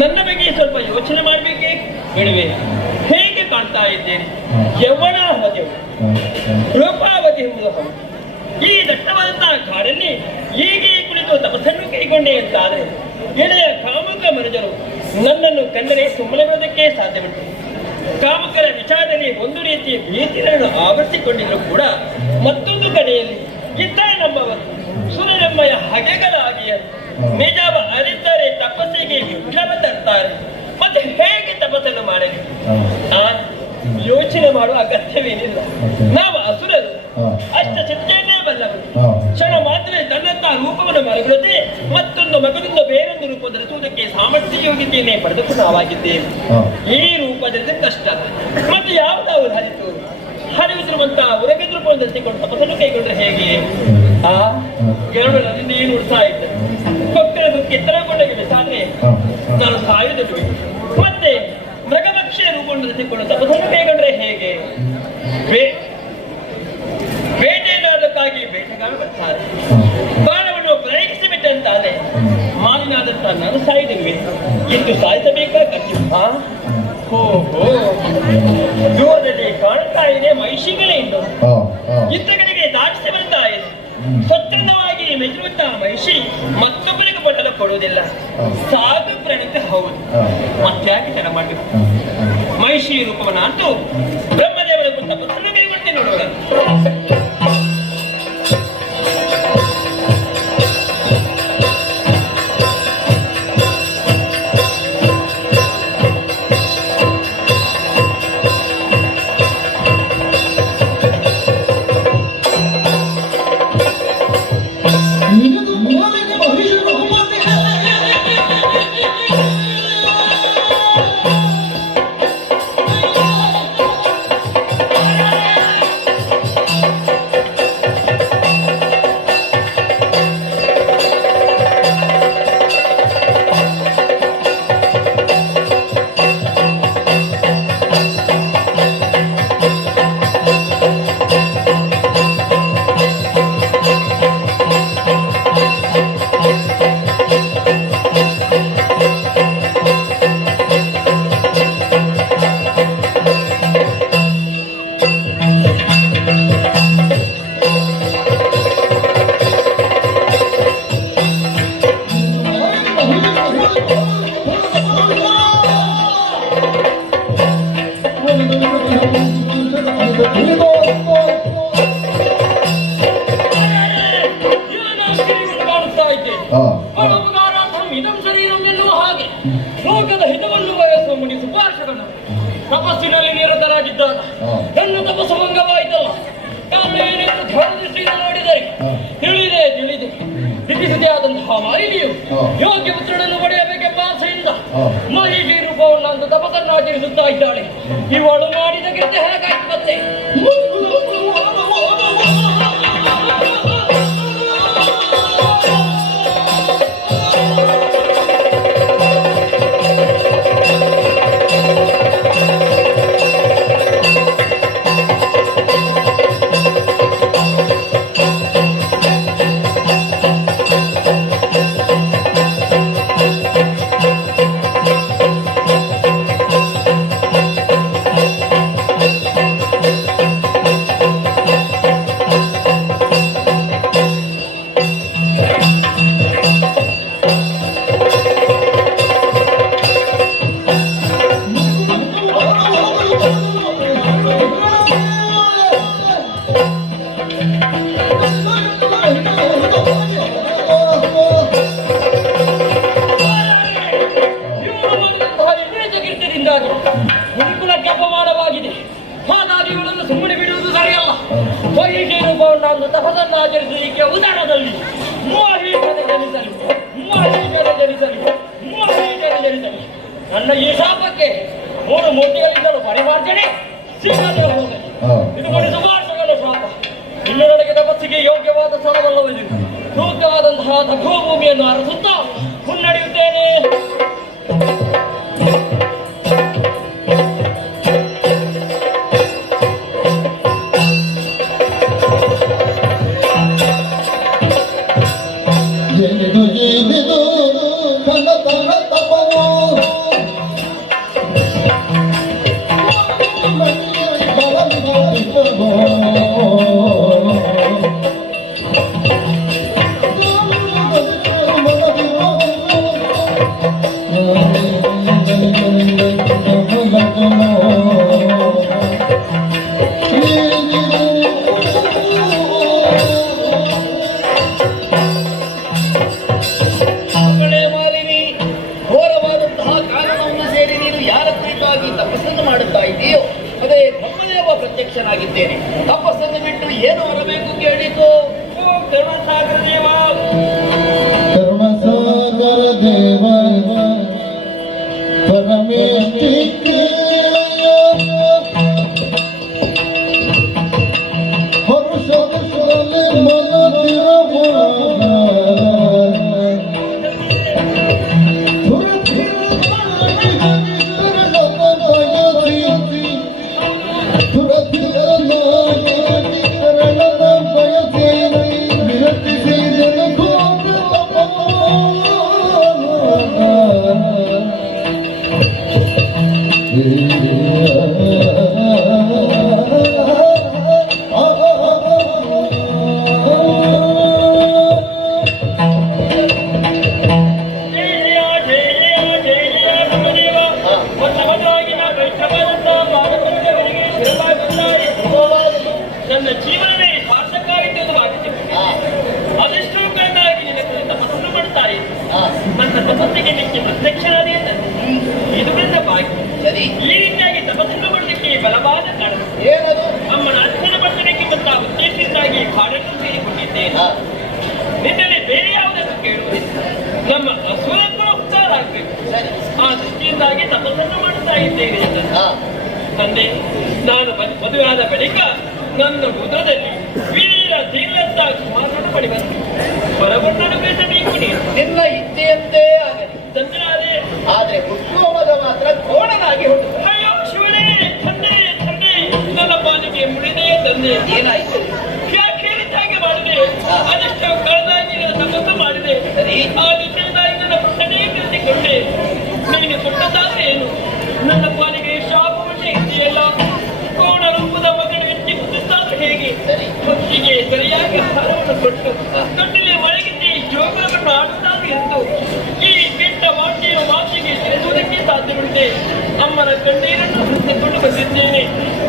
ನನ್ನ ಬಗ್ಗೆ ಸ್ವಲ್ಪ ಯೋಚನೆ ಮಾಡಬೇಕೇ ಬೇಡವೇ? ಹೇಗೆ ಕಾಣ್ತಾ ಇದ್ದೇನೆ? ಯೌವನ ಹೌದು, ರೂಪಾವಧಿ ಹೌದು. ಈ ದಟ್ಟವಾದಂತಹ ಕಾಡಲ್ಲಿ ಹೀಗೆ ಕುಳಿತು ತಪಸ್ಸನ್ನು ಕೈಗೊಂಡೆ ಅಂತಾದರೆ ಎಳೆಯ ಕಾಮುಕ ಮನುಜರು ನನ್ನನ್ನು ಕಂಡರೆ ಸುಮ್ಮನೆ ಬರೋದಕ್ಕೆ ಸಾಧ್ಯವಿತ್ತು. ಕಾಮುಕರ ವಿಚಾರದಲ್ಲಿ ಒಂದು ರೀತಿಯ ಭೀತಿಯನ್ನು ಆವರಿಸಿಕೊಂಡಿದ್ರು ಕೂಡ ಮತ್ತೊಂದು ಕಡೆಯಲ್ಲಿ ಇದ್ದ ನಮ್ಮವರು ಸುರನಮ್ಮಯ ಹಗೆಗಳಾಗಿಯ ನಿಜವ ಅರಿತರೆ ತಪಸ್ಸಿಗೆ ವಿಕ್ರಮ ತರ್ತಾರೆ. ಮತ್ತೆ ಹೇಗೆ ತಪಸ್ಸನ್ನು ಮಾಡಲಿ? ಯೋಚನೆ ಮಾಡುವ ಅಗತ್ಯವೇನಿಲ್ಲ. ನಾವು ಅಸುರರು, ಅಷ್ಟ ಚಿಂತೆಯನ್ನೇ ಬಲ್ಲವರು. ಕ್ಷಣ ಮಾತ್ರ ತನ್ನಂತಹ ರೂಪವನ್ನು ಮರೆಗೊಳ್ಳದೆ ಮತ್ತೊಂದು ಮಗನಿಂದ ಬೇರೊಂದು ರೂಪ ಧರಿಸುವುದಕ್ಕೆ ಸಾಮರ್ಥ್ಯ ಯೋಗ್ಯತೆಯನ್ನೇ ಪಡೆದಕ್ಕೂ ನಾವಾಗಿದ್ದೇವೆ. ಈ ರೂಪದಲ್ಲಿ ಕಷ್ಟ. ಮತ್ತೆ ಯಾವುದಾದ್ರು ಹರಿಯುತ್ತಿರುವಂತಹ ಉರಗದ ರೂಪವನ್ನು ಧರಿಸಿಕೊಂಡು ತಪಸ್ಸನ್ನು ಕೈಗೊಂಡ್ರೆ ಹೇಗೆ? ಗರುಡನಲ್ಲಿ ನೀನು ಉಡ್ತಾ ಇದ್ದೆ, ಕೊಕ್ಕರದು ಕಿತ್ತರಗೊಂಡ ಸಾದ್ರೆ ನಾನು ಸಾಯುವುದು. ಮತ್ತೆ ಮೃಗಭಕ್ಷೆ ರೂಪವನ್ನು ಧರಿಸಿಕೊಂಡು ತಪಸ್ಸನ್ನು ಕೈಗೊಂಡ್ರೆ ಹೇಗೆ? ಬೇಟೆಗಾರಕ್ಕಾಗಿ ಬೇಟೆಗಾರ ಬರ್ತಾರೆ. ಬಾಣವನ್ನು ಪ್ರಯೋಗಿಸಿಬಿಟ್ಟಂತಾದ್ರೆ ಮಾಲಿನಾದಂತ ನಾನು ಸಾಯಿದಿವೆ. ಇಂದು ಸಾಯಿಸಬೇಕಾಗಿ ದೂರದಲ್ಲಿ ಕಾಣ್ತಾ ಇದೆ ಮಹಿಷಿಗಳೇ ಇದ್ದು ಇತ್ತಗಳಿಗೆ ದಾಟಿಸಿ ಬರ್ತಾ ಇದೆ. ಸ್ವಚ್ಛಂದವಾಗಿ ಮೆಚ್ಚುವಂತಹ ಮಹಿಷಿ ಮತ್ತೊಬ್ಬರಿಗೆ ಬಟ್ಟಲು ಕೊಡುವುದಿಲ್ಲ. ಸಾಧು ಪ್ರಣತೆ ಹೌದು, ಮತ್ತಾಗಿ ತಡ ಮಾಡಬೇಕು. ಮಹಿಷಿ ರೂಪವನ್ನ ಅಂತೂ ಬ್ರಹ್ಮದೇವರ ತಪಸ್ಸನ್ನು ಕೈಗೊಳ್ತೇನೆ ನೋಡೋಣ. ಲೋಕದ ಹಿತವನ್ನು ಬಯಸುವ ಮುನಿ ಸುಭಾಷಕನು ತಪಸ್ಸಿನಲ್ಲಿ ನಿರತರಾಗಿದ್ದಾಗ ನನ್ನ ತಪಸ್ಸು ಭಂಗವಾಯಿತಲ್ಲ. ಕಾರಣವೇನೆಂದು ದೃಷ್ಟಿಯಿಂದ ನೋಡಿದರೆ ತಿಳಿದೆ ದಿಟ್ಟಿಸದೇ ಆದಂತಹ ಮಾಲಿನಿಯು ಯೋಗ್ಯ ಪುತ್ರನನ್ನು ಪಡೆಯಬೇಕೆಂಬ ಆಸೆಯಿಂದ ಮಹಿಷಿ ರೂಪವನ್ನು ಅಂತ ತಪಸ್ಸನ್ನು ಆಚರಿಸುತ್ತಾ ಇದ್ದಾಳೆ. ಇವಳು ಮಾಡಿದ ಕೃತ್ಯ ಹೇಗಾಯ್ತು ಮತ್ತೆ? ಮುನಿಕುಲಕ್ಕೆ ಅಪಮಾನವಾಗಿದೆ. ಹಾಗಾಗಿ ಇವಳನ್ನು ಸುಮ್ಮನೆ ಬಿಡುವುದು ಸರಿಯಲ್ಲ. ಮಹಿಷಿ ರೂಪವನ್ನು ತಪಸ್ಸನ್ನು ಆಚರಿಸಲಿಕ್ಕೆ ಉದಾಹರಣದಲ್ಲಿ ನನ್ನ ಈ ಶಾಪಕ್ಕೆ 3 ಮೂರ್ತಿಗಳಿಂದಲೂ ಪರಿಮಾರ್ಜನೆ ಸಿಗದೆ ಹೋಗಲಿ. ಇದು ಮಣಿ ಸುಭಾಷಕನ ಶಾಪ. ಇನ್ನು ನನಗೆ ತಪಸ್ಸಿಗೆ ಯೋಗ್ಯವಾದ ಸ್ಥಳವಲ್ಲವಿದೆ. ಸೂಕ್ತವಾದಂತಹ ತಪೋಭೂಮಿಯನ್ನು ಅರಸುತ್ತಾ ಮುನ್ನಡೆಯುತ್ತೇನೆ. ತಪವೋ ಪ್ರತ್ಯಕ್ಷನಾಗಿದ್ದೇನೆ. ತಪಸ್ಸನ್ನು ಬಿಟ್ಟು ಏನು ಬರಬೇಕು ಕೇಳಿತು? ಕರ್ಮಸಾಗರ ದೇವ, ಕರ್ಮಸಾಗರ ದೇವ ಪರಮೇಷ್ಠಿಕ ಹರುಷದಲ್ಲಿ ಮನದಿರವ ನನ್ನ ಜೀವನವೇ ಸಾರ್ಥಕವಾಗಿದ್ದುವಾಗಿದೆ. ಅದೆಷ್ಟೋ ಕಾರಣವಾಗಿ ನಿನಗೆ ತಪಸ್ಸನ್ನು ಮಾಡ್ತಾ ಇದ್ದೆ. ನನ್ನ ತಪಸ್ಸಿಗೆ ನಿಮಗೆ ಪ್ರತ್ಯಕ್ಷನಾದೆ ಇದರಿಂದ ಬಾಗಿ ಈ ರೀತಿಯಾಗಿ ತಪಸ್ಸನ್ನು ಮಾಡಲಿಕ್ಕೆ ಬಲವಾದ ಕಾರಣ ಏನದು? ಅಮ್ಮನ ಅರ್ಚನ ಪಟ್ಟಣಕ್ಕಿಂತ ಉದ್ದೇಶದಿಂದಾಗಿ ಕಾಡನ್ನು ಸೇರಿಕೊಂಡಿದ್ದೇನೆ. ನಿನ್ನಲ್ಲಿ ಬೇರೆ ಯಾವುದನ್ನು ಕೇಳುವುದಿಲ್ಲ. ನಮ್ಮ ಅಸುರ ಕೂಡ ಉದ್ಧಾರ ಆಗಬೇಕು. ಆ ದೃಷ್ಟಿಯಿಂದಾಗಿ ತಪಸ್ಸನ್ನು ಮಾಡುತ್ತಾ ಇದ್ದೇನೆ. ತಂದೆ, ನಾನು ಮದುವೆಯಾದ ಬಳಿಕ ನನ್ನ ಉದರದಲ್ಲಿ ವೀರ ಧೀರತ ಕುಮಾರನು ಪಡಿ ಬಂತು. ಹೊರಗೊಂಡನು ಬೇಸಬೇಕು ನೀನು. ನಿನ್ನ ಇಚ್ಛೆಯಂತೆ ಆಗಲಿ ತಂದೆ. ಆದ್ರೆ ಹುಟ್ಟುವ ಮಗ ಮಾತ್ರ ಕೋಣನಾಗಿ ಹುಟ್ಟು. ಅಯ್ಯೋ ಶಿವನೇ, ತಂದೆ ತಂದೆ, ನನ್ನ ಪಾಲಿಗೆ ಮುಡಿದೇ ತಂದೆ. ಏನಾಯ್ತು? ಕೇಳಿದ ಹಾಗೆ ಮಾಡಿದೆ. ಅದೆಷ್ಟೋ ಕಾರಣವಾಗಿ ನನ್ನ ತಪಸ್ಸು ಮಾಡಿದೆ. ಆ ನಿಟ್ಟಿನಿಂದಾಗಿ ನನ್ನ ಪುಟ್ಟನೇ ಕರೆಸಿಕೊಂಡೆ. ನಿನಗೆ ಕೊಟ್ಟದಾದ್ರೆ ಏನು? ನನ್ನ ಪಾಲಿಗೆ ಶಾಪವನ್ನೇ ಇದೆಯಲ್ಲ. ಕೋಣ ರೂಪದ ಮಗನ ಹೇಗೆ ಹೊತ್ತಿಗೆ ಸರಿಯಾಗಿ ಆಹಾರವನ್ನು ಕೊಟ್ಟು ತೊಟ್ಟಿಲೆ ಒಳಗಿದ್ದ ಈ ಜೋಗವನ್ನು ಆಡುತ್ತಾರೆ ಎಂದು ಈ ಕೆಟ್ಟ ಮಾತಿಗೆ ತಿಳಿಸುವುದಕ್ಕೆ ಸಾಧ್ಯವಿದೆ. ಅಮ್ಮನ ಕಣ್ಣೀರನ್ನು ಹೊತ್ತುಕೊಂಡು ಬಂದಿದ್ದೇನೆ.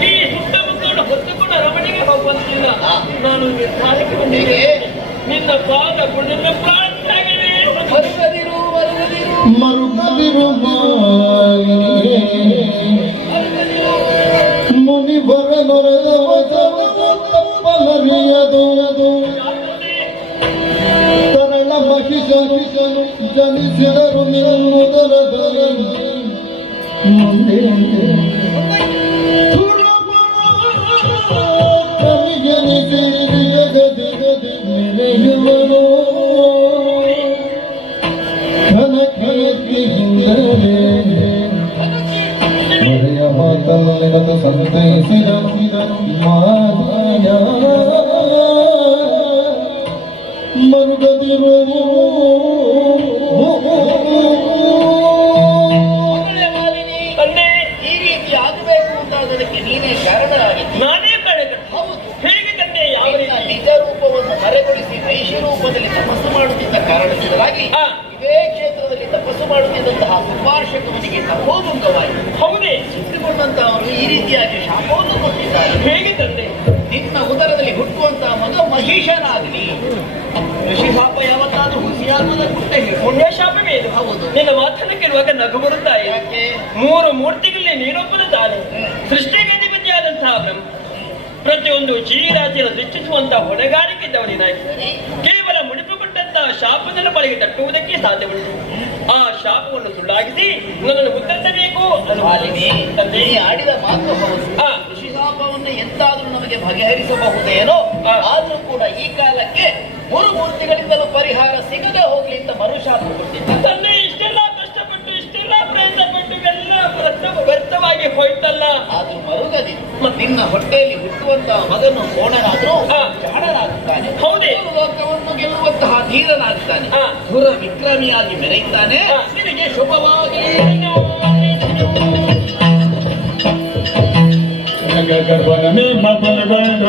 ಈ ಸುತ್ತ ಮಕ್ಕಳನ್ನು ಹೊತ್ತುಕೊಂಡು ಅರಮನೆಗೆ ಹೋಗುವಂತಿಲ್ಲ. ನಾನು ನಿರ್ಧಾರಕ್ಕೆ ಬಂದಿದ್ದೇನೆ. ನಿನ್ನ ಪಾದ ಪುಣ್ಯದ ಪ್ರಾರ್ಥನೆಯಾಗಿದೆ. ಮರುಗದಿರು ಮರುಗದಿರು ಮರುಗದಿರು ಮುನಿವರ ನೊರೆದವ ತಪ್ಪಲರಿಯದು ತರಳ ಮಹಿಷನು ಜನಿಸಿದರು ನಿನ್ನುದರದಲ್ಲಿ ಮುಂದೆ ಕವಿಯನಿಗೆ ಗದಿ ಗದಿ ಮೆರೆಯುವನು ಕನಕನಕ್ಕಿಂದಲೇ ಮರೆಯ ಮಾತಲ್ಲಿನದು ಸಂತೈಸಿದ ಮಾಯ ಮರುಗದಿರು ಈ ರೀತಿ ಆಗಬೇಕು ಅಂತಾದಕ್ಕೆ ನೀನೇ ಕಾರಣರಾಗಿತ್ತು. ನಾನೇ ಕಳೆದ. ಹೌದು. ಹೇಗೆ ತಂದೆ? ಯಾವ ರೀತಿ? ನಿಜ ರೂಪವನ್ನು ಮರೆಗೊಳಿಸಿ ನೈಷ ರೂಪದಲ್ಲಿ ತಪಸ್ಸು ಮಾಡುತ್ತಿದ್ದ ಕಾರಣದಿಂದಾಗಿ ಇದೇ ಕ್ಷೇತ್ರದಲ್ಲಿ ತಪಸ್ಸು ಮಾಡುತ್ತಿದ್ದಂತಹ ಕುಮಾರಶಕುನಿಗೆ ತಪೋಭಂಗವಾಯಿತು. ಹೌದೇ? ಸಿದ್ಧಗೊಂಡಂತಹವರು ಈ ರೀತಿಯಾಗಿ ಶಾಪವನ್ನು ಕೊಟ್ಟಿದ್ದಾರೆ. ಹೇಗೆ ತಂದೆ? ನಿನ್ನ ಉದರದಲ್ಲಿ ಹುಟ್ಟುವಂತಹ ಮಗ ಮಹಿಷನಾಗಲಿ. ಋಷಿ ಶಾಪ ಯಾವತ್ತಾದ್ರೂ ಹುಸಿಯಾಗುವುದ ಕುಟ್ಟ ಹೇಳಿ ಪುಣ್ಯ ಶಾಪವೇ ಇದು. ಹೌದು. ನಿನ್ನ ಮಾತನ್ನು ಕೇಳುವಾಗ ನಗು ಬರುತ್ತಾರೆ. ಯಾಕೆ? 3 ಮೂರ್ತಿಗಳಲ್ಲಿ ನೀನೊಬ್ಬನ ತಾನೆ. ಸೃಷ್ಟಿಗೆ ಅಧಿಪತಿಯಾದಂತಹ ಬ್ರಹ್ಮ ಪ್ರತಿಯೊಂದು ಜೀವರಾಶಿಯನ್ನು ಸೃಷ್ಟಿಸುವಂತಹ ಹೊಣೆಗಾರಿಕೆ ಇದ್ದವನಿನಾಗಿ ಕೇವಲ ಮುಡಿಪುಪಟ್ಟಂತಹ ಶಾಪವನ್ನು ಬಳಿಗೆ ತಟ್ಟುವುದಕ್ಕೆ ಸಾಧ್ಯವಿಲ್ಲ. ಆ ಶಾಪವನ್ನು ಸುಳ್ಳಾಗಿಸಿ ನನ್ನನ್ನು ಉತ್ತರಿಸಬೇಕು. ತಂದೆ ಆಡಿದ ಮಾತು ಹೌದು. ಋಷಿ ಶಾಪವನ್ನು ಎಂತಾದ್ರೂ ನಮಗೆ ಬಗೆಹರಿಸಬಹುದೇನೋ, ಆದ್ರೂ ಕೂಡ ಈ ಕಾಲಕ್ಕೆ 3 ಮೂರ್ತಿಗಳಿಂದಲೂ ಪರಿಹಾರ ಸಿಗದೆ ಹೋಗ್ಲಿ ಅಂತ ಮರುಶಾಪ ಕೊಟ್ಟಿದ್ದ. ತಂದೆ ಇಷ್ಟೆಲ್ಲ ಕಷ್ಟಪಟ್ಟು ಇಷ್ಟೆಲ್ಲ ಪ್ರಯತ್ನ ಪಟ್ಟು ಎಲ್ಲ ವ್ಯರ್ಥವಾಗಿ ಹೋಯ್ತಲ್ಲ. ಅದು ಮರುಗದಿ ನಿನ್ನ ಹೊಟ್ಟೆಯಲ್ಲಿ ಹುಟ್ಟುವಂತಹ ಮಗನು ಕೋಣನಾದ್ರೂ ಜಾಣನಾಗುತ್ತಾನೆ. ಹೌದೇ? ಲೋಕವನ್ನು ಗೆಲ್ಲುವಂತಹ ಧೀರನಾಗುತ್ತಾನೆ. ಧುರ ವಿಕ್ರಮಿಯಾಗಿ ಮೆರೆಯುತ್ತಾನೆ. ನಿನಗೆ ಶುಭವಾಗಿ ಗಗನ ಮಪನ ಗಂಡ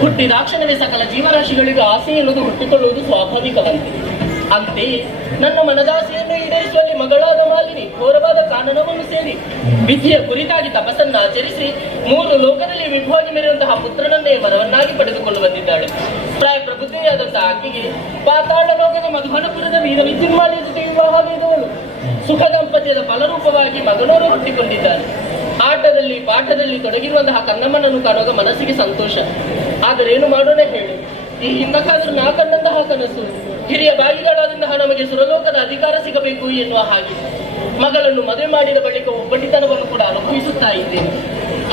ಹುಟ್ಟಿದಾಕ್ಷಣವೇ ಸಕಲ ಜೀವರಾಶಿಗಳಿಗೂ ಆಸೆ ಎನ್ನುವುದು ಹುಟ್ಟಿಕೊಳ್ಳುವುದು ಸ್ವಾಭಾವಿಕವಂತೆ. ಅಂತೆಯೇ ನನ್ನ ಮನದಾಸೆಯನ್ನು ಈಡೇರಿಸುವಲ್ಲಿ ಮಗಳಾದ ಮಾಲಿನಿ ಘೋರವಾದ ಕಾನನವನ್ನು ಸೇರಿ ವಿಧಿಯ ಕುರಿತಾಗಿ ತಪಸ್ಸನ್ನು ಆಚರಿಸಿ 3 ಲೋಕದಲ್ಲಿ ವಿಭವಾಗಿ ಮೆರೆಯುವಂತಹ ಪುತ್ರನನ್ನೇ ವರವನ್ನಾಗಿ ಪಡೆದುಕೊಂಡು ಬಂದಿದ್ದಾಳೆ. ಪ್ರಾಯ ಪ್ರಬುದ್ಧಿಯಾದಂತಹ ಆಕೆಗೆ ಪಾತಾಳ ಲೋಕದ ಮಧುವನಪುರದ ವೀರ ವಿದ್ಯುನ್ಮಾಲಿಯ ಜೊತೆ ವಿವಾಹವೇದವಳು ಸುಖ ದಾಂಪತ್ಯದ ಫಲರೂಪವಾಗಿ ಮಗನನ್ನು ಹುಟ್ಟಿಕೊಂಡಿದ್ದಾನೆ. ಆಟದಲ್ಲಿ ಪಾಠದಲ್ಲಿ ತೊಡಗಿರುವಂತಹ ಕನ್ನಮ್ಮನನ್ನು ಕಾಣುವಾಗ ಮನಸ್ಸಿಗೆ ಸಂತೋಷ. ಆದರೆ ಏನು ಮಾಡೋಣ ಹೇಳಿ, ಈ ಹಿಂದಕ್ಕಾದರೂ ನಾ ಕಂಡಂತಹ ಕನಸು ಹಿರಿಯ ಬಾಯಿಗಳಾದಂತಹ ನಮಗೆ ಸುರಲೋಕದ ಅಧಿಕಾರ ಸಿಗಬೇಕು ಎನ್ನುವ ಹಾಗೆ ಮಗಳನ್ನು ಮದುವೆ ಮಾಡಿದ ಬಳಿಕ ಒಬ್ಬಟ್ಟಿತನವನ್ನು ಕೂಡ ಅನುಭವಿಸುತ್ತಾ ಇದ್ದೇನೆ.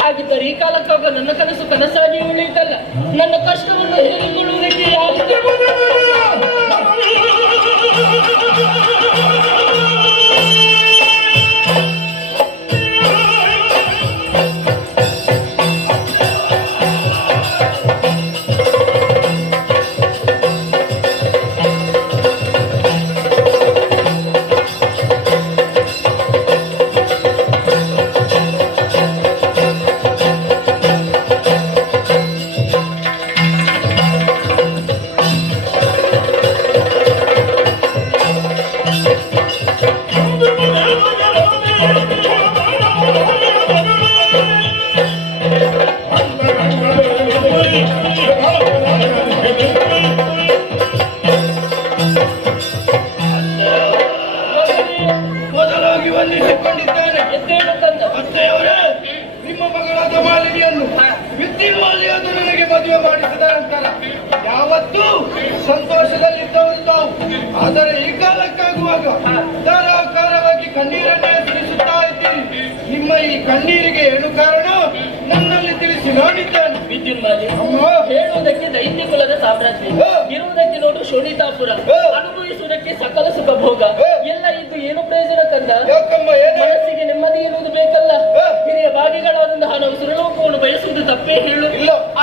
ಹಾಗಿದ್ದರೆ ಈ ಕಾಲಕ್ಕಾಗ ನನ್ನ ಕನಸು ಕನಸಾಗಿ ಉಳಿಯಿತಲ್ಲ, ನನ್ನ ಕಷ್ಟವನ್ನು ಹೇಳಿಕೊಳ್ಳುವುದಕ್ಕೆ ಯಾರಿಗೂ ಮೊದಲಾಗಿ ವಂದಿಸಿಕೊಂಡಿದ್ದೇನೆ. ಅತ್ತೆಯವರೇ, ನಿಮ್ಮ ಮಗಳಾದ ಮಾಲಿನಿಯನ್ನು ವಿದ್ಯುನ್ಮಾಲಿಯಾದ ನನಗೆ ಮದುವೆ ಮಾಡಿಸಿದ ನಂತರ ಯಾವತ್ತೂ ಸಂತೋಷದಲ್ಲಿದ್ದವರು ತಾವು. ಆದರೆ ಈ ಕಾಲಕ್ಕಾಗುವಾಗ ಧಾರಾಕಾರವಾಗಿ ಕಣ್ಣೀರನ್ನೇ ಸುರಿಸುತ್ತಾ ಇದ್ದೀರಿ. ನಿಮ್ಮ ಈ ಕಣ್ಣೀರಿಗೆ ಏನು ಕಾರಣ ನನ್ನಲ್ಲಿ ತಿಳಿಸಿ, ನಾನಿದ್ದೇನೆ. ವಿದ್ಯುನ್ಮಾಲಿ ಹೇಳುವುದಕ್ಕೆ ದೈತ್ಯ ಕುಲದ ಸಾಮ್ರಾಜ್ಯ, ಇರುವುದಕ್ಕೆ ನೋಡು ಶೋಣಿತಾಪುರ, ಅನುಭವಿಸುವುದಕ್ಕೆ ಸಕಲ ಸುಖ ಭೋಗ ಎಲ್ಲ ಇದ್ದು ಏನು ಪ್ರಯೋಜನ ಕಂದ? ಮನಸ್ಸಿಗೆ ನೆಮ್ಮದಿ ಇರುವುದು ಬೇಕಲ್ಲ. ಹಿರಿಯ ಭಾಗಿಗಳಾದಂತಹ ನಾವು ಸುರಲೋಕವನ್ನು ಬಯಸುವುದು ತಪ್ಪೇ ಹೇಳು.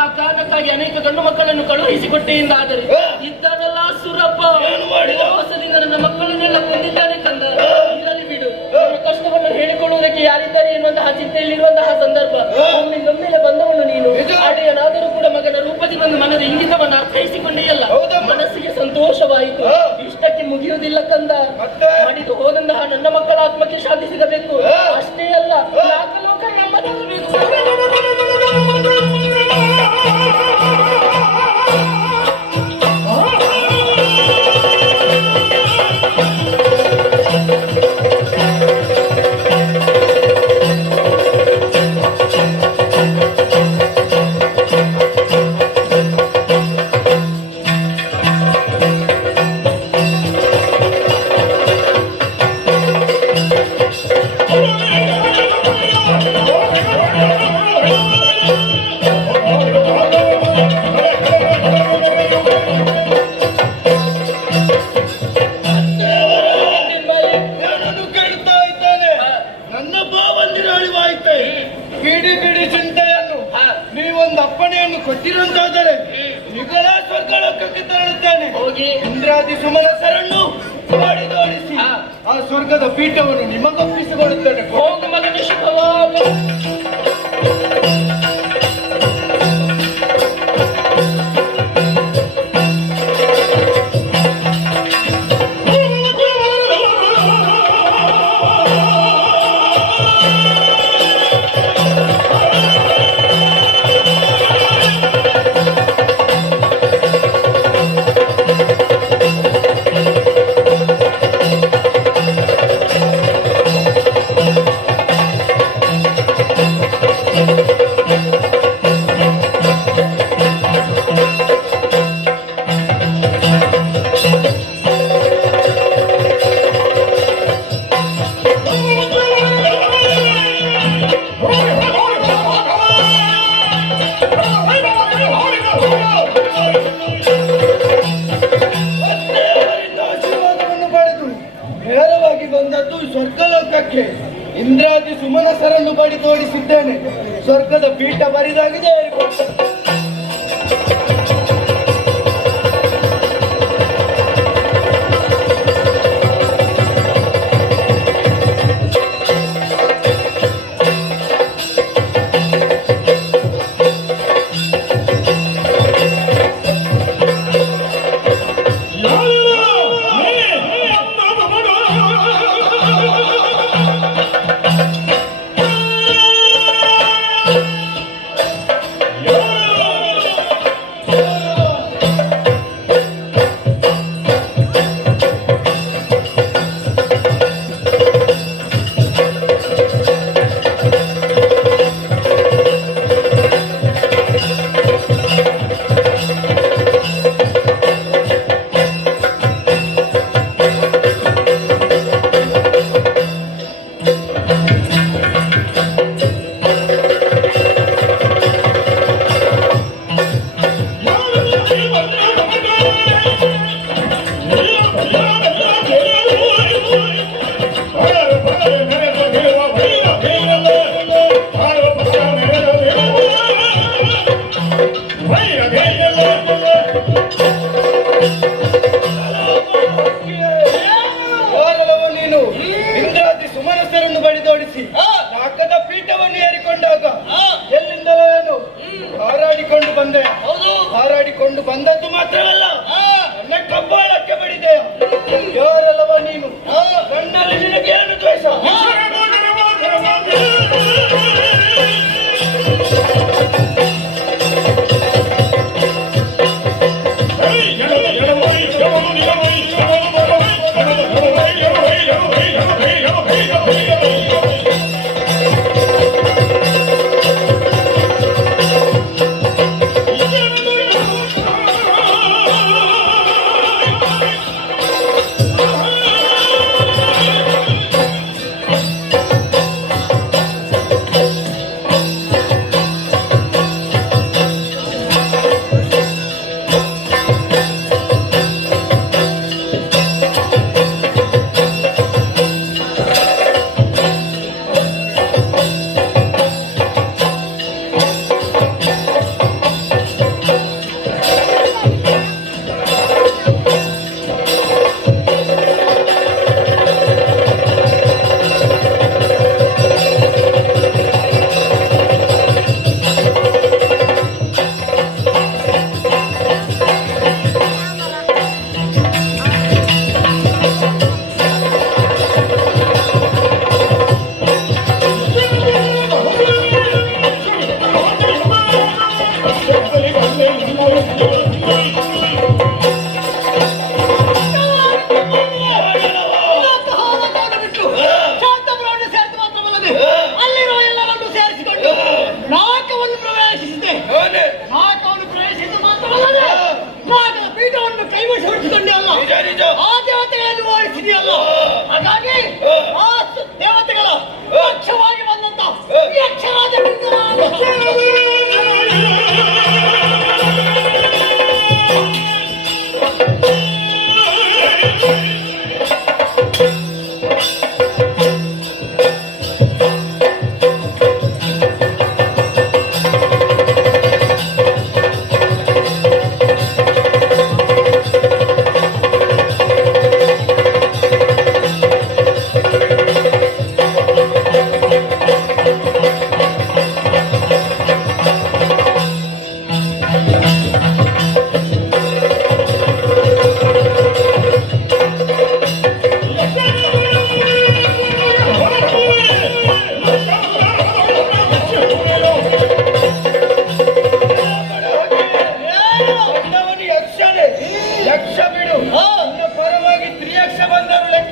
ಆ ಕಾರಣಕ್ಕಾಗಿ ಅನೇಕ ಗಂಡು ಮಕ್ಕಳನ್ನು ಕಳುಹಿಸಿಕೊಟ್ಟೆ ಎಂದಾದರೆ ಇದ್ದಾನೆಲ್ಲ ಸುರಪ್ಪ ಮೋಸದಿಂದ ನನ್ನ ಮಕ್ಕಳನ್ನೆಲ್ಲ ಕೊಂದಿದ್ದಾನೆ ಕಂದ. ಇರಲಿ ಬಿಡು, ನನ್ನ ಕಷ್ಟವನ್ನು ಹೇಳಿಕೊಳ್ಳುವುದಕ್ಕೆ ಯಾರಿದ್ದಾರೆ ಎನ್ನುವಂತಹ ಚಿಂತೆಯಲ್ಲಿರುವಂತಹ ಸಂದರ್ಭ ಒಮ್ಮೆಲೆ ಬಂದವನು ನೀನು. ಅಡೆಯನಾದರೂ ಕೂಡ ಮಗನ ರೂಪದಿ ಬಂದು ಮನದ ಇಂಗಿತವನ್ನು ಅರ್ಥೈಸಿಕೊಂಡೆಯಲ್ಲ, ಮನಸ್ಸಿಗೆ ಸಂತೋಷವಾಯಿತು. ಇಷ್ಟಕ್ಕೆ ಮುಗಿಯುವುದಿಲ್ಲ ಕಂದ. ಮಾಡಿದು ಹೋದಂತಹ ನನ್ನ ಮಕ್ಕಳ ಆತ್ಮಕ್ಕೆ ಶಾಂತಿ ಸಿಗಬೇಕು. ಅಷ್ಟೇ ಅಲ್ಲ, ನಾಲ್ಕಲೋಕ ನಮ್ಮದಾಗಬೇಕು. ಬಿಡಿ ಬಿಡಿ ಚಿಂತೆಯನ್ನು ನೀವೊಂದು ಅಪ್ಪಣೆಯನ್ನು ಕೊಟ್ಟಿರುವಂತಾದರೆ ಈಗಲ ಸ್ವರ್ಗಲೋಕಕ್ಕೆ ತೆರಳುತ್ತೇನೆ. ಹೋಗಿ ಇಂದ್ರಾದಿ ಸುಮನಸರನ್ನು ಮಾಡಿದೋಡಿಸಿ ಆ ಸ್ವರ್ಗದ ಪೀಠವನ್ನು ನಿಮಗೊಪ್ಪಿಸಿಕೊಳ್ಳುತ್ತೇನೆ. ಹೋಗು ಮಗನ ಶುಭವಾಗಲಿ. ಆಶೀರ್ವಾದವನ್ನು ಪಡೆದು ನೇರವಾಗಿ ಬಂದದ್ದು ಸ್ವರ್ಗಲೋಕಕ್ಕೆ. ಇಂದ್ರಾದಿ ಸುಮನಸರನ್ನು ಬಡಿ ತೋಡಿಸಿದ್ದೇನೆ. ಸ್ವರ್ಗದ ಪೀಠ ಬರಿದಾಗಿದೆ.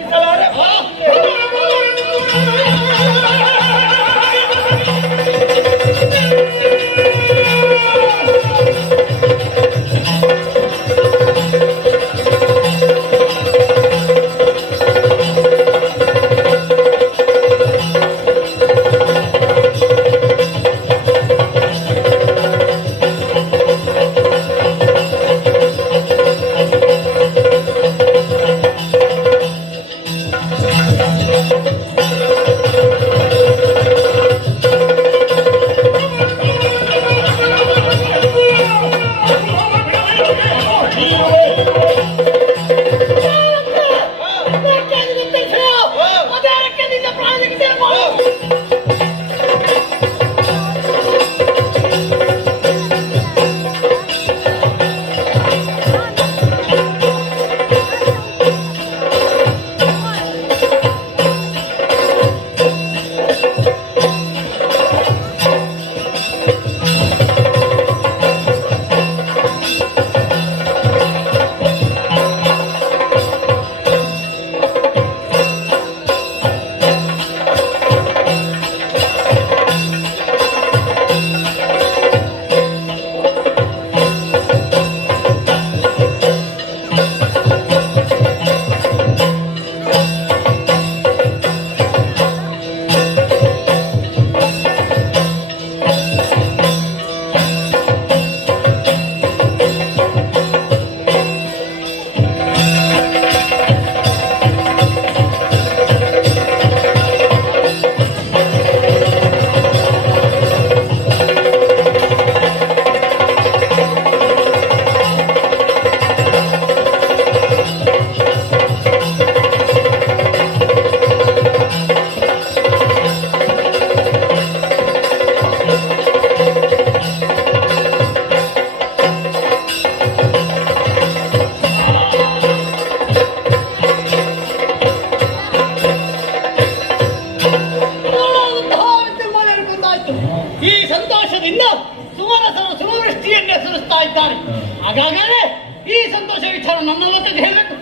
ಸಿಕ್ಕಲಾರೆ. ಈ ಸಂತೋಷದಿಂದ ಸುಮನಸರು ಸುಮವೃಷ್ಟಿಯನ್ನೇ ಸುರಿಸ್ತಾ ಇದ್ದಾರೆ. ಹಾಗಾಗಲೇ ಈ ಸಂತೋಷ ವಿಚಾರ ನನ್ನ ಲೋಕಕ್ಕೆ ಹೇಳಬೇಕು.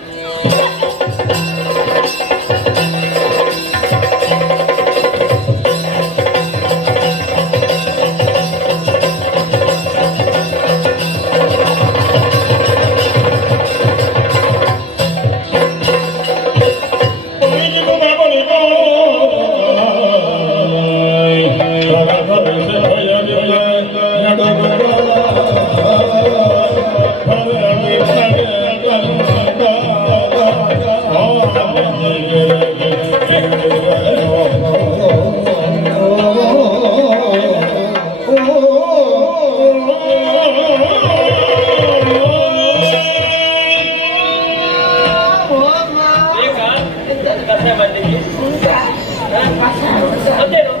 ಮತ್ತೇನು?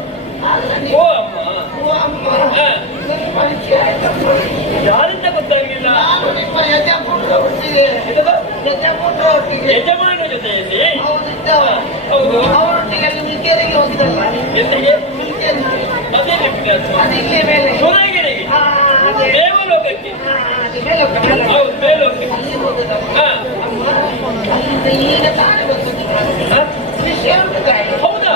ಓ ಅಮ್ಮ, ಯಾರಿಂದ ಗೊತ್ತಾಗಲಿಲ್ಲ? ಯಜಮಾನ ಜೊತೆಯಲ್ಲಿ ಹೌದು. ಎಲ್ಲಿಗೆ? ಅದೇ ಸುರಗಿರಿಗೆ, ದೇವಲೋಕಕ್ಕೆ. ಹೌದು, ಮೇಲೋಕಕ್ಕೆ. ಹೌದಾ?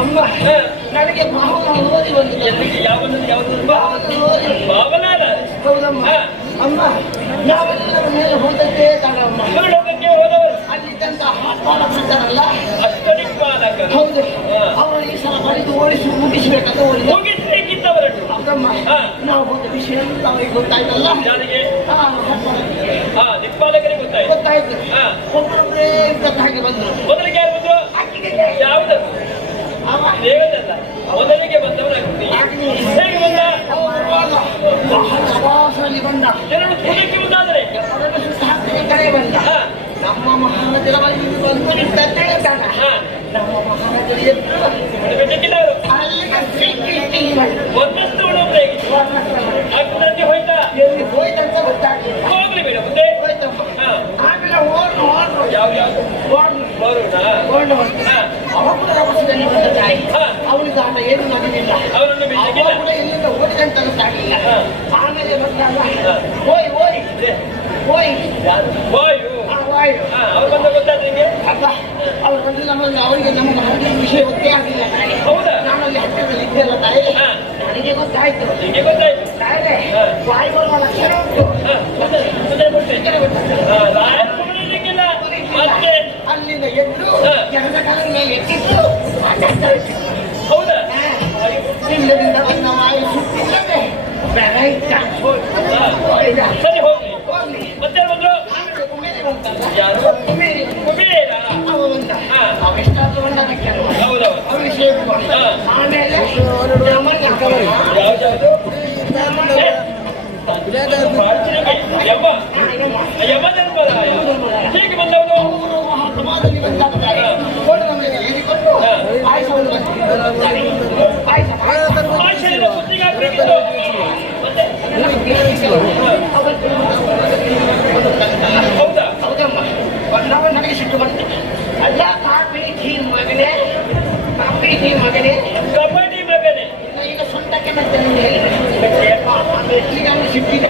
ಅಮ್ಮ ನನಗೆ ಭಾವನ ಓದಿ ಬಂದಿದೆ. ಭಾವನಾದ ಹೌದಮ್ಮ. ಅಮ್ಮ ನಾವೆಲ್ಲರ ಮೇಲೆ ಹೋದದ್ದೇ ತಡಮ್ಮ. ಲೋಕಕ್ಕೆ ಹೋದವರು ಅಲ್ಲಿದ್ದಂತ ಹಾಟ್ಪಾಲ ಬಿಡ್ತಾರಲ್ಲ, ಅಷ್ಟಡಿಪಾಲಕ ಹೌದು, ಅವರು ಈ ಸಲ ಬರೆದು ಓಡಿಸಿ ಮುಗಿಸ್ಬೇಕಂತ ಓಡಿದ. ಮುಗಿಸ್ಬೇಕಿದ್ದವರನ್ನು ಹೌದಮ್ಮ. ನಾವು ಹೋದ ವಿಷಯ ಎಲ್ಲ ಅವರಿಗೆ ಗೊತ್ತಾಯ್ತಲ್ಲ. ಯಾರಿಗೆ? ಹಾಟ್ಪಾಲಕರಿಗೆ ದಿಕ್ಪಾಲಕರಿಗೆ ಗೊತ್ತಾಯ್ತು. ಗೊತ್ತಾಯ್ತು. ಒಬ್ಬರೊಬ್ಬರೇ ಇದ್ದದ್ದ ಹಾಗೆ ಬಂದರು. ಮೊದಲಿಗೆ ಯಾರು ಬಂದ್ರು? ಯಾವುದದು? ದೇವದಲ್ಲ. ಮೊದಲಿಗೆ ಬಂದವರು ಅಗ್ನಿ. ಹೇಗೆ ಬಂದ? ಸವಾಸರಲ್ಲಿ ಬಂದ. ಎರಡು ಕೂದಕ್ಕೆ ಮುಂದಾದರೆ ಕಡೆ ಬಂದ. ನಮ್ಮ ಮಹಾರಾಜರ ಮನೆಯಲ್ಲಿ ಬಂದು ನಿಂತಂತೆ ಹೇಳ್ತಾನ. ನಮ್ಮ ಮಹಾರಾಜರು ಎದ್ರು ಬಿಟ್ಟಿದ್ದವರು ಅಲ್ಲಿಗೆ ಸಿಕ್ಕಿ ಬಂದ. ಒಂದಷ್ಟು ಉಣೋಬ್ರೆ ಅಗ್ನಿ ಹೋಯ್ತಾ? ಎಲ್ಲಿ ಹೋಯ್ತಂತ ಗೊತ್ತಾಗ್ಲಿಲ್ಲ. ಹೋಗ್ಲಿ ಬೇಡ ಮುಂದೆ ಹೋಯ್ತಮ್ಮ. ಆಮೇಲೆ ಓಡ್ರು ಓಡ್ರು ಯಾವ್ದು ಓಡ್ರು ಬರೋಣ. ಓಡ್ರು ಅವರ ಅವಸರದಲ್ಲಿ ಬಂದ ತಾಯಿ. ಅವಳಿಗೆ ಆಟ ಏನು ನಡೀಲಿಲ್ಲ. ಅವರನ್ನು ಬಿಡ್ಲಿಕ್ಕಿಲ್ಲ. ಅವ ಕೂಡ ಎಲ್ಲಿಂದ ಓಡಿದಂತ ಗೊತ್ತಾಗ್ಲಿಲ್ಲ. ಆಮೇಲೆ ಬಂದಾಗ ಹೋಯ್ ಹೋಯ್ ಹೋಯ್ ವಾಯು ವಾಯು ಅವ್ರು ಬಂದ ಗೊತ್ತಾದ್ರೆ ನಿಂಗೆ? ಅಪ್ಪ ಅವ್ರು ಬಂದು ಅವರಿಗೆ ನಮ್ಮ ಮಹಾರಾಜರ ವಿಷಯ ಗೊತ್ತೇ ಆಗಲಿಲ್ಲ ತಾಯಿ. ಹೌದಾ? ನಾನು ಅಲ್ಲಿ ಹತ್ತಿರದಲ್ಲಿ ಇದ್ದೆಲ್ಲ ತಾಯಿ. ನನಗೆ ಗೊತ್ತಾಯ್ತು. ನಿಂಗೆ ಗೊತ್ತಾಯ್ತು? ತಾಯಿಗೆ ವಾಯು ಬರುವ ಲಕ್ಷಣ ಉಂಟು. ರಾಯನಿಗಿಲ್ಲ ಮತ್ತೆ ಅಲ್ಲಿಂದ ಎದ್ದು ಜನದ ಕಾಲದ ಮೇಲೆ ಎತ್ತಿದ್ದು ಹೌದಾ? ಇಲ್ಲದಿಂದ ಬಂದ ವಾಯು ಸುತ್ತಿಲ್ಲದೆ ಬೆಳಗ್ಗೆ ಹೋಯ್ದ. ಸರಿ ಹೋಗ್ಲಿ. ಹೋಗ್ಲಿ. ಮತ್ತೆ ಬಂದ್ರು ಆಮೇಲೆ ಕುಬೇರಿ ಬಂತಲ್ಲ. ಯಾರು? ಕುಬೇರಿ ಕುಬೇರ. ಅವ ಬಂದ. ಅವೆಷ್ಟಾದ್ರೂ ಬಂದ ಕೆಲವು ಹೌದೌದು. ಅವರಿಗೆ ಸೇರಿದ. ಆಮೇಲೆ ನಮ್ಮನ್ನ ಯಾವ್ದು? ಯಮ ಯಮ ಧರ್ಮರಾಯ ಹೀಗೆ ಬಂದವನು ಪ್ರಮಾದದಲ್ಲಿ ಬಂದಾಗ್ತಾರೆ. ಕೋಟದ ಮೇಲೆ ಏರಿಕೊಂಡು ಪಾಯಸವನ್ನು ಪಾಯಸ ಆಶಯದ ಬುದ್ಧಿಗಾಗಬೇಕಿತ್ತು. ಮತ್ತೆ ಹೌದಾ? ಹೌದಮ್ಮ. ಬಂದಾಗ ನನಗೆ ಸಿಟ್ಟು ಬಂತು. ಅಲ್ಲ ಕಾಪಿ ಟೀ ಮಗನೇ, ಕಾಪಿ ಟೀ ಮಗನೇ, ಕಬಡ್ಡಿ ಮಗನೇ. ಈಗ ಸ್ವಂತಕ್ಕೆ ಮತ್ತೆ ಮೆಟ್ಟಿಗೆ ಸಿಕ್ಕಿದೆ.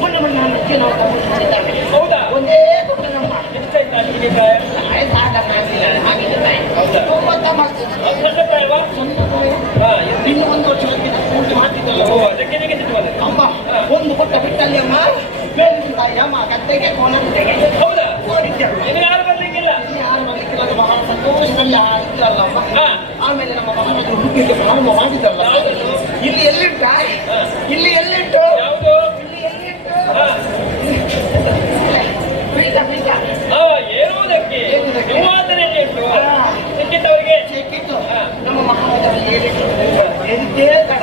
ಮೊನ್ನೆ ಮೊನ್ನೆ ನಾನು ಅಕ್ಕಿ ನಾವು ತಗೊಂಡಿದ್ದಾನೆ. ಹೌದಾ? ಒಂದೇ ಕೊಟ್ಟನಮ್ಮ. ಎಷ್ಟಾಯ್ತು ಅಲ್ಲಿಗೆ ಕಾಯ? ದೊಡ್ಡ ಪ್ರಾಯವಾ? ಇನ್ನು ಒಂದು ವರ್ಷಕ್ಕೆ ಪೂರ್ತಿ ಮಾಡ್ತಿದ್ದಲ್ಲ. ಓ, ಅದಕ್ಕೆ ನಿಮಗೆ ಸಿಟ್ಟು ಬಂದಿದೆ. ಅಮ್ಮ ಒಂದು ಕೊಟ್ಟ ಬಿಟ್ಟಲ್ಲಿ ಅಮ್ಮ ಮೇಲಿಂದ ಯಮ ಗದ್ದೆಗೆ ಕೋಣಂತೆಗೆ ಹೌದಾ? ಓಡಿದ್ದರು. ಇನ್ನು ಯಾರು ಬರ್ಲಿಕ್ಕಿಲ್ಲ? ಯಾರು ಬರ್ಲಿಕ್ಕಿಲ್ಲ. ಬಹಳ ಸಂತೋಷದಲ್ಲಿ ಇದ್ದಲ್ಲಮ್ಮ. ಆಮೇಲೆ ನಮ್ಮ ಮಹಾರಾಜರು ಹುಡುಗಿಗೆ ಪ್ರಾರಂಭ ಮಾಡಿದ್ದಲ್ಲ. ಇಲ್ಲಿ ಎಲ್ಲಿಟ್ಟ? ಇಲ್ಲಿ ಎಲ್ಲಿಟ್ಟು? ಯಾವುದು? ಇಲ್ಲಿ ಎಲ್ಲಿಟ್ಟು? ಬೀಜ ಬೀಜ ಏರುವುದಕ್ಕೆ ಏರುವುದಕ್ಕೆ. ನಿವಾಸನೆಯಲ್ಲಿ ಉಂಟು. ಸಿಕ್ಕಿದ್ದವರಿಗೆ ಸಿಕ್ಕಿತ್ತು. ನಮ್ಮ ಮಹಾರಾಜರಲ್ಲಿ ಏರಿಟ್ಟು ಎದ್ದೇ ತಡ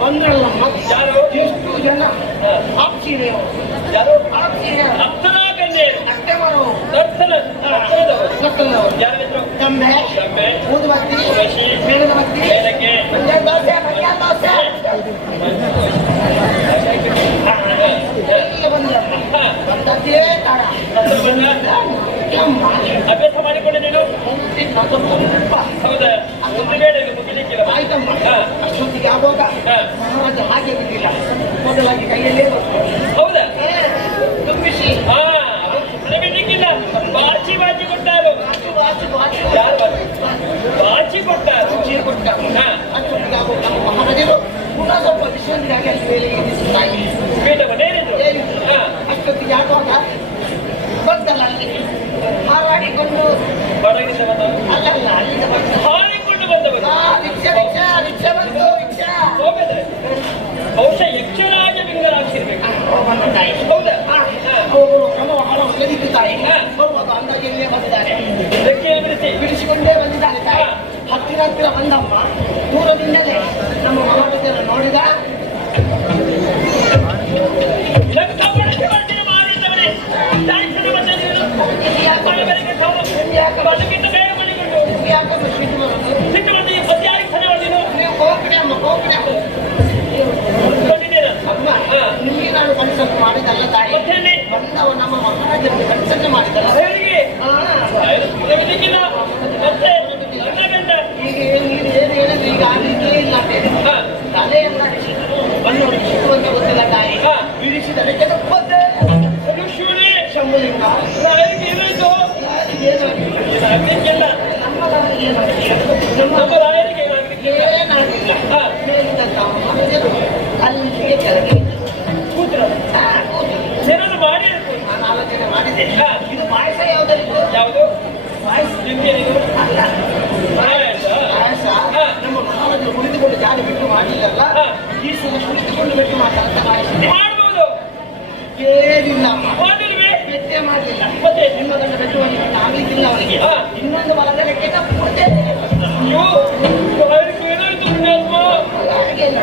ಬಂದ್ರಲ್ಲಮ್ಮ. ಯಾರು? ಎಷ್ಟು ಜನ ಆಪ್ಸಿರೆಯವರು, ಯಾರು? ಆಪ್ಸಿರೆಯವರು, ಅಪ್ಸನಾ ಕನ್ಯೆಯರು, ನಟ್ಟೆವರು, ದರ್ಶನದವರು. ಮಕ್ಕಳವರು, ಯಾರ ಹೆಸರು? ದಮ್ಮೆ, ದಮ್ಮೆ, ಊದುಬತ್ತಿ, ತುಳಸಿ, ಮೇಣದ ಬತ್ತಿ, ಮೇಣಕ್ಕೆ, ಮಂಜಾನ ದೋಸೆ, ಮಂಜಾನ ದೋಸೆ ಎಲ್ಲ ಬಂದ್ರಮ್ಮ. ಬಂದದ್ದೇ ತಡ. ಅಭ್ಯಾಸ ಮಾಡಿಕೊಂಡೆ ನೀನು? ಹೌದಾ? ಒಂದು ಬೇಡ ಇದು ಮುಗಿಲಿಕ್ಕಿಲ್ಲ. ಆಯ್ತಮ್ಮ. ಅಷ್ಟೊತ್ತಿಗೆ ಆಗುವಾಗ ಮಹಾರಾಜ ಹಾಗೆ ಬಿಟ್ಟಿಲ್ಲ. ಮೊದಲಾಗಿ ಕೈಯಲ್ಲೇ ಬಂತು. ಹೌದಾ? ತುಂಬಿಸಿ ಬಿಡ್ಲಿಕ್ಕಿಲ್ಲ. ಬಾಚಿ ಬಾಚಿ ಕೊಟ್ಟಾರು. ಬಾಚು ಬಾಚು ಬಾಚು ಯಾರು ಬಾಚಿ ಕೊಟ್ಟಾರು? ಚೀರು ಕೊಟ್ಟ. ಅಷ್ಟೊತ್ತಿಗೆ ಆಗುವಾಗ ನಮ್ಮ ಮಹಾರಾಜರು ಪುನಃ ಸ್ವಲ್ಪ ವಿಶ್ರಾಂತಿಗಾಗಿ ಅಲ್ಲಿ ಮೇಲೆ ಏನಿಸುತ್ತಾಯಿ ಪೀಠವನ್ನೇನಿದ್ರು? ಅಷ್ಟೊತ್ತಿಗೆ ಆಗುವಾಗ ಬಂದಲ್ಲ ಅಲ್ಲಿ ಹಾರಾಡಿಕೊಂಡು ಹೊರಗಿಂದ ಬಂದವರು ಅಲ್ಲಲ್ಲ ಅಲ್ಲಿಂದ ಬಂದ ಹಾರಿಕೊಂಡು ಬಂದವರು. ರಿಕ್ಷಾ ರಿಕ್ಷಾ ರಿಕ್ಷಾ ಬಂತು ರಿಕ್ಷಾ ಹೋಗಿದ್ರೆ ಬಹುಶಃ ಯಕ್ಷರಾಜ ಬಿಂಗರಾಗ್ತಿರ್ಬೇಕು. ಬಂದಿದ್ದಾಯಿ. ಹೌದಾ? ಅವರು ಕ್ರಮ ಬಹಳ ಒಳ್ಳೆದಿದ್ದಾರೆ. ಬರುವಾಗ ಅಂದಾಜಿಯಲ್ಲೇ ಬಂದಿದ್ದಾರೆ. ಇದಕ್ಕೆ ಬಿಡಿಸಿ ಬಿಡಿಸಿಕೊಂಡೇ ಬಂದಿದ್ದಾರೆ ತಾಯಿ. ಹತ್ತಿರ ಹತ್ತಿರ ಬಂದಮ್ಮ. ದೂರದಿಂದಲೇ ನಮ್ಮ ಮಹಾರಾಜರು ನೋಡಿದ. ಮಾಡಿದ್ದವರೇ ದಾರಿಸಲು ಬಂದವರು. ಬಡವರಿಗೆ ತಾವು ಬದುಕಿದ್ದ ಬೇಗ ಮಾಡಿಕೊಂಡು ಯಾಕಮ್ಮ ಸಿಟ್ಟು ಬರೋದು? ಸಿಟ್ಟು ಬಂದು ಈ ಪದ್ಯಾರಿಗೆ ಸರಿ ಹೊಡೆದಿದ್ದು ನೀವು ಕೋಪಡೆ ಅಮ್ಮ ಕೋಪಡೆ ಬಂದಿದ್ದೀರ. ಅಮ್ಮ. ನಿಮಗೆ ನಾನು ಕನಸನ್ನು ಮಾಡಿದಲ್ಲ ತಾಯಿ. ಮತ್ತೆ ಬಂದವ ನಮ್ಮ ಮಹಾರಾಜರಿಗೆ ಕನಸನ್ನೇ ಮಾಡಿದಲ್ಲ. ಅವರಿಗೆ ಬಿಡ್ಲಿಕ್ಕಿಲ್ಲ. ಮತ್ತೆ ನನ್ನ ಗಂಡ ಈಗ ನೀನು ಏನು ಹೇಳಿದ್ರೆ ಈಗ ಆಗಲಿಕ್ಕೆ ಇಲ್ಲ ಅಂತ ಹೇಳಿ. ತಲೆಯೆಲ್ಲ ಬನ್ನೋರು ಸಿಕ್ಕುವಂತ ಗೊತ್ತಿಲ್ಲ ತಾಯಿ. ಬಿಡಿಸಿದರೆ ಕೆದಪ್ಪದ್ದೆ ಶಿವನೇ ಶಂಭುಲಿಂಗ ರಾಯರಿಗೆ ಏನಾಯ್ತು? ಏನಾಗಿಲ್ಲ. ಆಗ್ಲಿಕ್ಕಿಲ್ಲ. ಕೆಳಗೆ ಕೂತ್ರ ಹಾ, ಕೂತು. ಏನಾದ್ರು ಮಾಡಿ ಇರ್ಬೋದು. ನಾನು ಆಲೋಚನೆ ಮಾಡಿದೆ ಹಾ. ಇದು ಪಾಯಸ ಯಾವ್ದಲ್ಲಿತ್ತು ಯಾವುದು ಪಾಯಸ ನಿಮ್ಗೇನಿದು? ಅಲ್ಲ ಪಾಯಸ? ಪಾಯಸ ಹಾ. ನಮ್ಮ ಮಹಾರಾಜರು ಕುಳಿತುಕೊಂಡು ಜಾರಿ ಬಿಟ್ಟು ಮಾಡಲಿಲ್ಲಲ್ಲ ಹಾ. ಈ ಸಲ ಕುಳಿತುಕೊಂಡು ಬಿಟ್ಟು ಮಾತಾಡ್ತಾ ಪಾಯಸ ಮಾಡ್ಬೋದು. ಏನಿಲ್ಲ ಅಮ್ಮ ಮಾಡಿಲ್ವೇ? ವ್ಯತ್ಯಯ ಮಾಡಲಿಲ್ಲ ಮತ್ತೆ? ನಿಮ್ಮ ಗಂಡ ಬೆಟ್ಟುವಲ್ಲಿ ಆಗಲಿಕ್ಕಿಲ್ಲ ಅವರಿಗೆ ಹಾ. ಇನ್ನೊಂದು ಬಲಗಡೆಗೆ ತಪ್ಪುತ್ತೇನೆ ಅಯ್ಯೋ, ಅವ್ರಿಗೆ ಏನಾಯ್ತು ಪುಣ್ಯಾತ್ಮ? ಹಾಗೆಲ್ಲ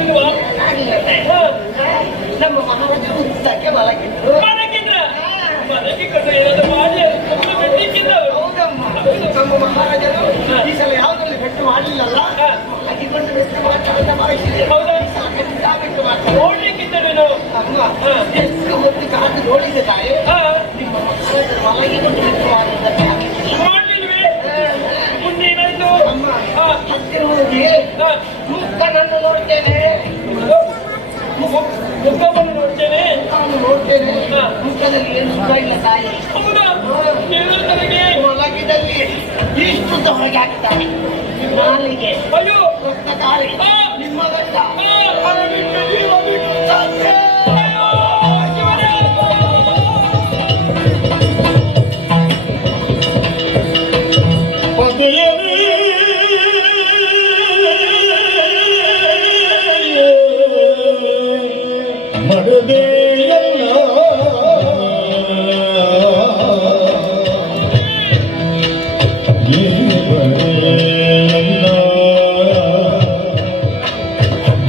ಇಲ್ವಾ? ಆಗಿಲ್ಲ ಹಾ. ನಮ್ಮ ಮಹಾರಾಜರು ಉದ್ದಕ್ಕೆ ಮಲಗಿದ್ರು ಮಲಗಿದ್ರ? ಮಲಗಿ ಕಣ್ಣು ಏನಾದ್ರು ಮಾಡಿ ಸುಮ್ಮನೆ ಬೆಟ್ಟಿಕ್ಕಿದ್ದ ಅವರು. ಹೌದಮ್ಮ ನಮ್ಮ ಮಹಾರಾಜರು ಈ ಸಲ ಯಾವುದ್ರಲ್ಲಿ ಬೆಟ್ಟು ಮಾಡಲಿಲ್ಲಲ್ಲ ಹಾ. ಮಲಗಿಕೊಂಡು ಬೆಟ್ಟು ಮಾತಾಡ್ತಾ ಭಾವಿಸಿದೆ ಹೌದಾ? ಬೆಟ್ಟು ಮಾಡ್ತಾರೆ ನೋಡ್ಲಿಕ್ಕಿದ್ದೇನೇನು? ಅಮ್ಮ ಹಾ. ಎಷ್ಟು ಹೊತ್ತು ಕಾದು ನೋಡಿದೆ ತಾಯಿ ಹಾ. ನಿಮ್ಮ ಮಹಾರಾಜರು ಮಲಗಿಕೊಂಡು ಬೆಟ್ಟು ಮಾಡಿದ್ದಕ್ಕೆ ಆಗಲಿಲ್ಲ. ಮಾಡ್ಲಿಲ್ವೇ? ಮುಂದೆ ಏನಾಯ್ತು? ಅಮ್ಮ ಹಾ. ಹತ್ತಿರ ಹೋಗಿ ಹಾ. ಮುಖನನ್ನು ನೋಡ್ತೇನೆ ಮುಖವನ್ನು ನೋಡ್ತೇನೆ. ನಾನು ನೋಡ್ತೇನೆ ಹಾ. ಮುಖದಲ್ಲಿ ಏನು ಸುಖ ಇಲ್ಲ ತಾಯಿ ಹೌದಾ? ಏನು ನನಗೆ? ಮಲಗಿದಲ್ಲಿ ಇಷ್ಟು ಹೊರಗೆ ಹಾಕ್ತಾರೆ ನಾಲಿಗೆ ಅಯ್ಯೋ, ರಕ್ತ ಕಾಳಿ ಹಾ. ನಿಮ್ಮ ಗಂಡ ಹಾ. ಅದು ಬಿಟ್ಟು ಜೀವ ಬಿಟ್ಟು ಸತ್ತೇ. ಅಯ್ಯೋ, ಶಿವನೇ!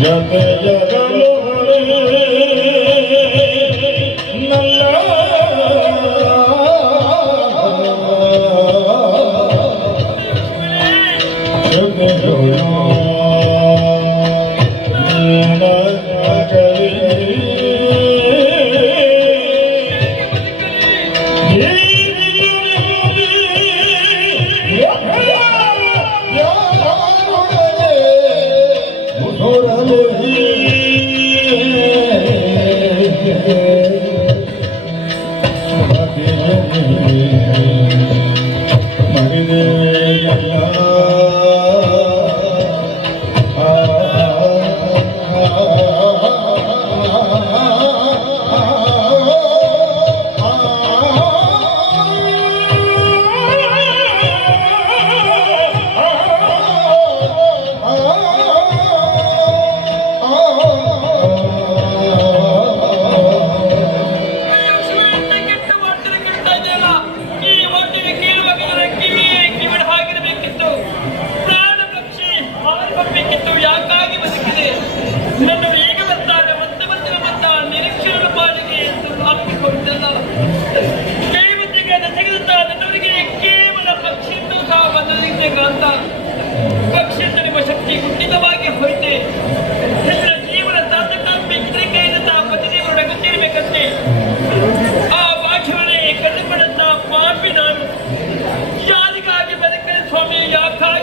ಜತೆ ಜಗಲು ನಲ್ಲ ಜತೆ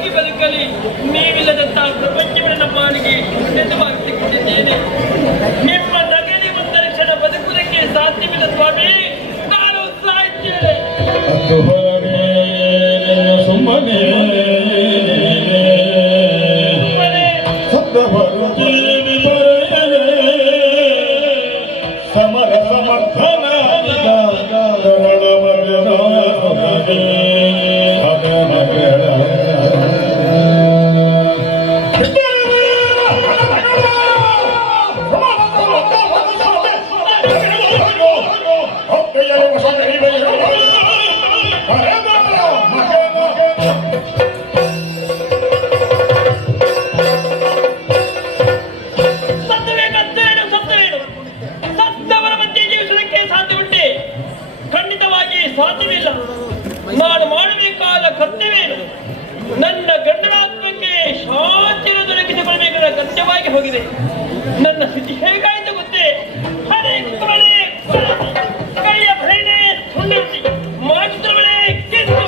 ಜಗಲು ನೀವಿಲ್ಲದಂತಹ ಪ್ರಪಂಚವನ್ನ ಪಾಲಿಗೆ ನಿಜವಾಗಿ ಸಿಕ್ಕಿದ್ದೇನೆ. ನಿಮ್ಮ ನಗಲಿ ಒಂದು ಕ್ಷಣ ಬದುಕುವುದಕ್ಕೆ ಸಾಧ್ಯವಿಲ್ಲ ಸ್ವಾಮಿ. ನಾನು ಸಾಯ್ತೇನೆ. ಸುಮ್ಮನೆ ಸಮರ ಸಮರ್ಥನ ಸಾಧ್ಯವಿಲ್ಲ. ನಾನು ಮಾಡಬೇಕಾದ ಕರ್ತವ್ಯವೇನು? ನನ್ನ ಗಂಡನಾತ್ಮಕ್ಕೆ ಶಾಂತಿಯನ್ನು ದೊರಕಿಸಿಕೊಳ್ಳಬೇಕಾದ ಕರ್ತವ್ಯವಾಗಿ ಹೋಗಿದೆ. ನನ್ನ ಸ್ಥಿತಿ ಹೇಗಾಯಿತು ಗೊತ್ತೇ? ಕೈಯ ಭರಣೆ ಸುಂದರಿ ಮಾತ್ರವೇ ಕಿತ್ತು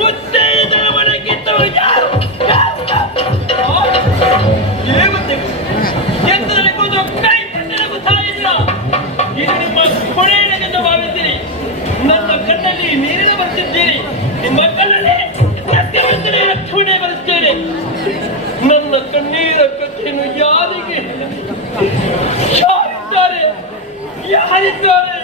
ಮುತ್ತೈದರ ಮನೆ ಕಿತ್ತವರು ಯಾರು? ಎತ್ತದಲ್ಲಿ ಕೂತು ಕೈ ಪಟ್ಟಣಕ್ಕೂ ಸಾಯಿಲ್ಲ. ಇದು ನಿಮ್ಮ ಕೊನೆಯನೆಂದು ಭಾವಿಸಿರಿ. ನನ್ನ ಕಣ್ಣಲ್ಲಿ ನೀರಿನ ಬರುತ್ತಿದ್ದೀರಿ. ನಿಮ್ಮ ಕಣ್ಣಲ್ಲಿ ಸತ್ಯವಂತನೇ ರಕ್ಷಣೆ ಬರುತ್ತೇನೆ. ನನ್ನ ಕಣ್ಣೀರ ಕಥೆಯನ್ನು ಯಾರಿಗೆ ಆದಿತ್ಯವರೇ